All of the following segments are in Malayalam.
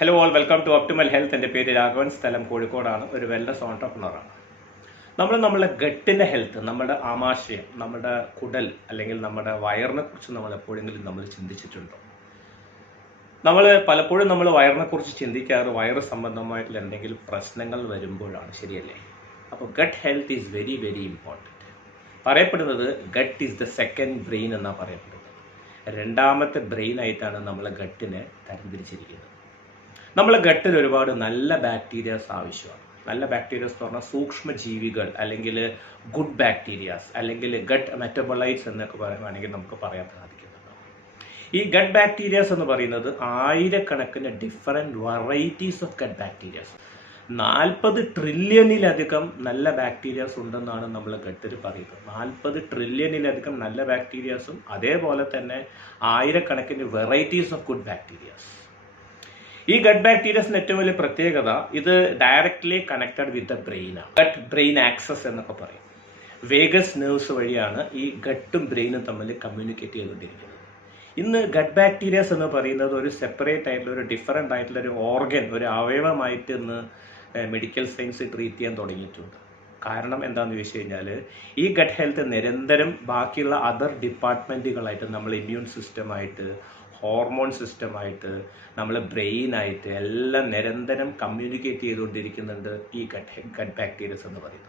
Hello all, welcome to optimal health. എൻ്റെ പേര് രാഘവൻ, സ്ഥലം കോഴിക്കോടാണ്. ഒരു വെൽനസ് ഓൺട്രപ്രണറാണ്. നമ്മളെ ഗട്ടിൻ്റെ ഹെൽത്ത്, നമ്മുടെ ആമാശയം, നമ്മുടെ കുടൽ അല്ലെങ്കിൽ നമ്മുടെ വയറിനെ കുറിച്ച് നമ്മൾ എപ്പോഴെങ്കിലും നമ്മൾ ചിന്തിച്ചിട്ടുണ്ടോ? പലപ്പോഴും നമ്മൾ വയറിനെ കുറിച്ച് ചിന്തിക്കാറ് വയറ് സംബന്ധമായിട്ടുള്ള എന്തെങ്കിലും പ്രശ്നങ്ങൾ വരുമ്പോഴാണ്, ശരിയല്ലേ? അപ്പോൾ gut health is very very important. പറയപ്പെടുന്നത് gut is the second brain എന്നാണ് പറയപ്പെടുന്നത്. രണ്ടാമത്തെ ബ്രെയിൻ ആയിട്ടാണ് നമ്മളെ ഗട്ടിനെ തരംതിരിച്ചിരിക്കുന്നത്. നമ്മളെ ഗട്ടിൽ ഒരുപാട് നല്ല ബാക്ടീരിയാസ് ആവശ്യമാണ്. നല്ല ബാക്ടീരിയാസ് എന്ന് പറഞ്ഞാൽ സൂക്ഷ്മജീവികൾ, അല്ലെങ്കിൽ ഗുഡ് ബാക്ടീരിയാസ്, അല്ലെങ്കിൽ ഗട്ട് മെറ്റബോളൈറ്റ്സ് എന്നൊക്കെ പറയുകയാണെങ്കിൽ നമുക്ക് പറയാൻ സാധിക്കുന്നതാണ്. ഈ ഗട്ട് ബാക്ടീരിയാസ് എന്ന് പറയുന്നത് ആയിരക്കണക്കിന് different varieties of gut bacterias, 40 ട്രില്യണിലധികം നല്ല ബാക്ടീരിയാസ് ഉണ്ടെന്നാണ് നമ്മൾ ഗട്ടിൽ പറയുന്നത്. 40 ട്രില്യണിലധികം നല്ല ബാക്ടീരിയാസും അതേപോലെ തന്നെ ആയിരക്കണക്കിന് വെറൈറ്റീസ് ഓഫ് ഗുഡ് ബാക്ടീരിയാസ്. ഈ ഗട്ട് ബാക്ടീരിയസിന് ഏറ്റവും വലിയ പ്രത്യേകത, ഇത് ഡയറക്ട്ലി കണക്റ്റഡ് വിത്ത് ദ ബ്രെയിനാണ്. ഗട്ട് ബ്രെയിൻ ആക്സസ് എന്നൊക്കെ പറയും. വേഗസ് നെർവ്സ് വഴിയാണ് ഈ ഗട്ടും ബ്രെയിനും തമ്മിൽ കമ്മ്യൂണിക്കേറ്റ് ചെയ്തുകൊണ്ടിരിക്കുന്നത്. ഇന്ന് ഗട്ട് ബാക്ടീരിയസ് എന്ന് പറയുന്നത് ഒരു സെപ്പറേറ്റ് ആയിട്ടുള്ള, ഒരു ഡിഫറെൻ്റ് ആയിട്ടുള്ള ഒരു ഓർഗൻ, ഒരു അവയവമായിട്ട് ഇന്ന് മെഡിക്കൽ സയൻസ് ട്രീറ്റ് ചെയ്യാൻ തുടങ്ങിയിട്ടുണ്ട്. കാരണം എന്താണെന്ന് ചോദിച്ചു കഴിഞ്ഞാൽ, ഈ ഗട്ട് ഹെൽത്ത് നിരന്തരം ബാക്കിയുള്ള അതർ ഡിപ്പാർട്ട്മെൻറ്റുകളായിട്ട്, നമ്മൾ ഇമ്മ്യൂൺ സിസ്റ്റമായിട്ട്, ഹോർമോൺ സിസ്റ്റമായിട്ട്, നമ്മൾ ബ്രെയിനായിട്ട് എല്ലാം നിരന്തരം കമ്മ്യൂണിക്കേറ്റ് ചെയ്തുകൊണ്ടിരിക്കുന്നുണ്ട് ഈ ഗട്ട് ബാക്ടീരിയസ് എന്ന് പറയുന്നത്.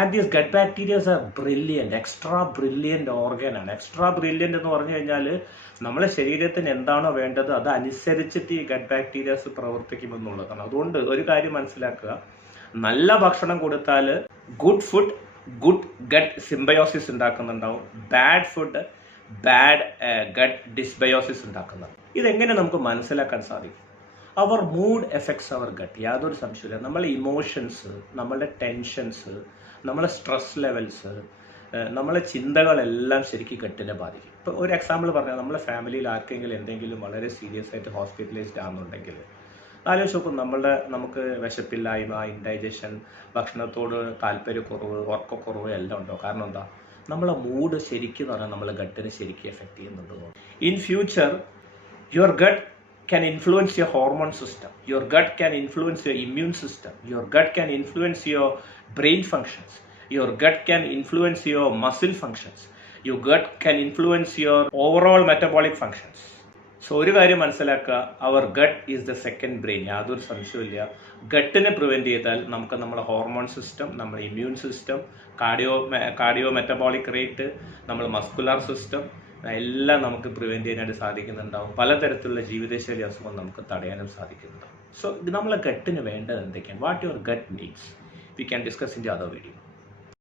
And these gut bacterias are brilliant, extra brilliant ഓർഗനാണ്. എക്സ്ട്രാ ബ്രില്യൻറ്റ് എന്ന് പറഞ്ഞു കഴിഞ്ഞാൽ, നമ്മളെ ശരീരത്തിന് എന്താണോ വേണ്ടത് അതനുസരിച്ചിട്ട് ഈ ഗട്ട് ബാക്ടീരിയസ് പ്രവർത്തിക്കുമെന്നുള്ളതാണ്. അതുകൊണ്ട് ഒരു കാര്യം മനസ്സിലാക്കുക, നല്ല ഭക്ഷണം കൊടുത്താൽ good food good gut symbiosis ഉണ്ടാക്കുന്നുണ്ടാവും, bad food bad gut dysbiosis ഉണ്ടാക്കുന്നത്. ഇതെങ്ങനെ നമുക്ക് മനസ്സിലാക്കാൻ സാധിക്കും? Our mood affects our gut, യാതൊരു സംശയമില്ല. നമ്മളെ ഇമോഷൻസ്, നമ്മളുടെ ടെൻഷൻസ്, നമ്മളെ സ്ട്രെസ് ലെവൽസ്, നമ്മളെ ചിന്തകളെല്ലാം ശരിക്കും ഗട്ടിനെ ബാധിക്കും. ഇപ്പോൾ ഒരു എക്സാമ്പിൾ പറഞ്ഞാൽ, നമ്മളെ ഫാമിലിയിൽ ആർക്കെങ്കിലും എന്തെങ്കിലും വളരെ സീരിയസ് ആയിട്ട് ഹോസ്പിറ്റലൈസ്ഡ് ആണെന്നുണ്ടെങ്കിൽ ആലോചിച്ച് നോക്കും, നമുക്ക് വിശപ്പില്ലായ്മ, ഇൻഡൈജഷൻ, ഭക്ഷണത്തോട് താല്പര്യക്കുറവ്, ഉറക്കക്കുറവ് എല്ലാം ഉണ്ടോ? കാരണം എന്താ? നമ്മളെ മൂഡ് ശരിക്കും പറഞ്ഞാൽ നമ്മളെ ഗട്ടിനെ ശരിക്കും എഫക്റ്റ് ചെയ്യുന്നുണ്ട്. In future your gut can influence your hormone system, your gut can influence your immune system, your gut can influence your brain functions, your gut can influence your muscle functions, your gut can influence your overall metabolic functions. So ഒരു കാര്യം മനസ്സിലാക്കുക, our gut is the second brain. യാതൊരു സംശയമില്ല. ഗട്ടിനെ പ്രിവെൻറ്റ് ചെയ്താൽ നമുക്ക് നമ്മുടെ ഹോർമോൺ സിസ്റ്റം, നമ്മുടെ immune system, cardio metabolic rate, നമ്മുടെ മസ്കുലാർ സിസ്റ്റം എല്ലാം നമുക്ക് പ്രിവെൻറ്റ് ചെയ്യാനായിട്ട് സാധിക്കുന്നുണ്ടാവും. പലതരത്തിലുള്ള ജീവിതശൈലി അസുഖം നമുക്ക് തടയാനും സാധിക്കുന്നുണ്ടാവും. സോ ഇത് നമ്മളെ ഗട്ടിന് വേണ്ടത് എന്തൊക്കെയാണ്? What your gut needs, we can discuss in the other video.